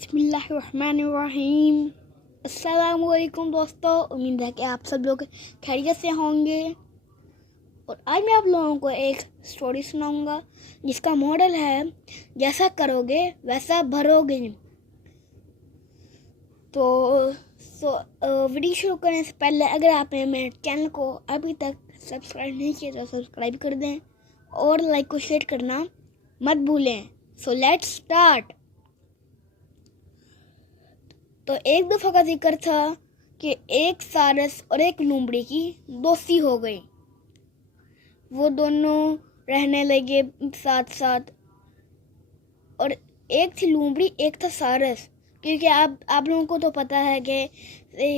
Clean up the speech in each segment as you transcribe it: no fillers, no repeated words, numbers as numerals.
बिस्मिल्लाहिर्रहमानिर्रहीम। अस्सलाम वालेकुम दोस्तों, उम्मीद है कि आप सब लोग खैरियत से होंगे। और आज मैं आप लोगों को एक स्टोरी सुनाऊंगा जिसका मॉडल है जैसा करोगे वैसा भरोगे। तो वीडियो शुरू करने से पहले अगर आपने मेरे चैनल को अभी तक सब्सक्राइब नहीं किया तो सब्सक्राइब कर दें और लाइक को शेयर करना मत भूलें। So let's start. तो एक दफ़ा का जिक्र था कि एक सारस और एक लूमड़ी की दोस्ती हो गई। वो दोनों रहने लगे साथ साथ। और एक थी लूमड़ी, एक था सारस। क्योंकि आप लोगों को तो पता है कि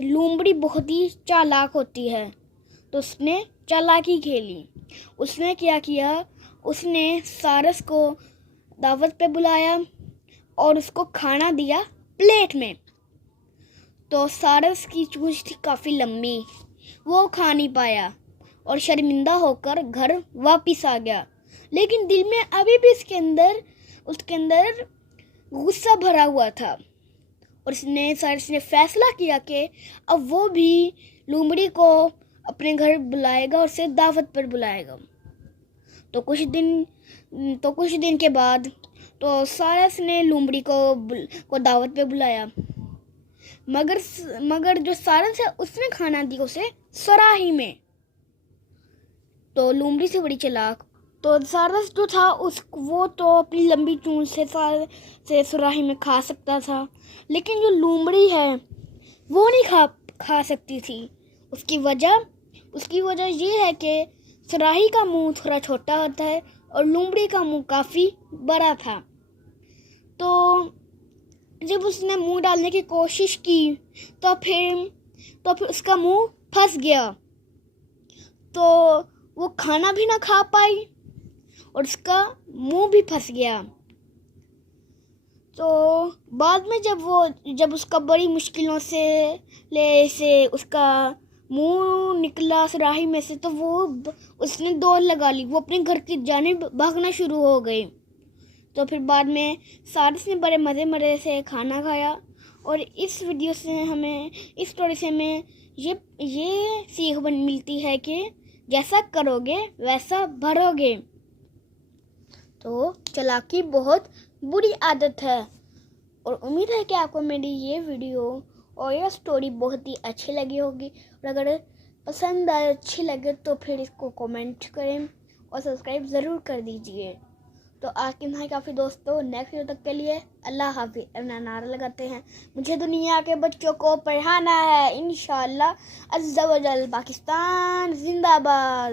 लूमड़ी बहुत ही चालाक होती है, तो उसने चालाकी खेली। उसने क्या किया, उसने सारस को दावत पे बुलाया और उसको खाना दिया प्लेट में। तो सारस की चोंच थी काफ़ी लंबी, वो खा नहीं पाया और शर्मिंदा होकर घर वापस आ गया। लेकिन दिल में अभी भी उसके अंदर गुस्सा भरा हुआ था। और सारस ने फैसला किया कि अब वो भी लूमड़ी को अपने घर बुलाएगा और उसे दावत पर बुलाएगा। तो कुछ दिन के बाद तो सारस ने लूमड़ी को दावत पे बुलाया। मगर जो सारस है उसने खाना दिया उसे सराही में। तो लूमड़ी से बड़ी चालाक, तो सारस जो था वो तो अपनी लंबी चोंच से सुराही में खा सकता था, लेकिन जो लूमड़ी है वो नहीं खा सकती थी। उसकी वजह ये है कि सुराही का मुंह थोड़ा छोटा होता है और लूमड़ी का मुंह काफ़ी बड़ा था। तो जब उसने मुंह डालने की कोशिश की तो फिर उसका मुंह फंस गया। तो वो खाना भी ना खा पाई और उसका मुंह भी फंस गया। तो बाद में जब उसका बड़ी मुश्किलों से उसका मुंह निकला सुराही में से, तो उसने दौड़ लगा ली। वो अपने घर की जानिब भागना शुरू हो गई। तो फिर बाद में सारस ने बड़े मज़े से खाना खाया। और इस स्टोरी से हमें ये सीख मिलती है कि जैसा करोगे वैसा भरोगे। तो चालाकी बहुत बुरी आदत है। और उम्मीद है कि आपको मेरी ये वीडियो और यह स्टोरी बहुत ही अच्छी लगी होगी। और अगर पसंद आए, अच्छी लगे तो फिर इसको कमेंट करें और सब्सक्राइब ज़रूर कर दीजिए। तो आज के लिए काफ़ी दोस्तों, नेक्स्ट वीडियो तक के लिए अल्लाह हाफिज़। अपना नारा लगाते हैं, मुझे दुनिया के बच्चों को पढ़ाना है इंशाअल्लाह अज़्ज़ा वजल। पाकिस्तान जिंदाबाद।